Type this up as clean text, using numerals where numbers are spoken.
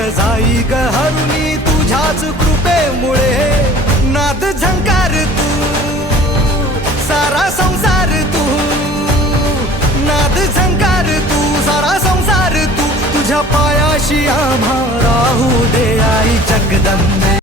संकट जाई ग हरुनी तुझ्याच कृपेमुळे नाद झंकार तू सारा संसार तू नाद झंकार तू सारा संसार तू तुझ्या पायाशी आम्हा राहू दे आई जगदंबे।